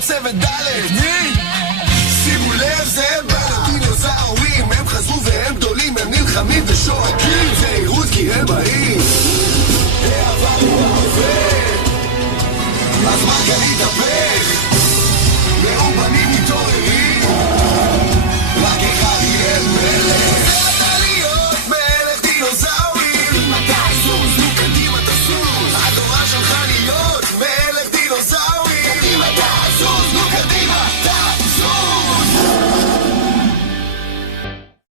צוות ד' מי? שימו לב זה בא דינוזאורים הם חזרו והם גדולים הם נלחמים ושועקים זה עירות כי הם באים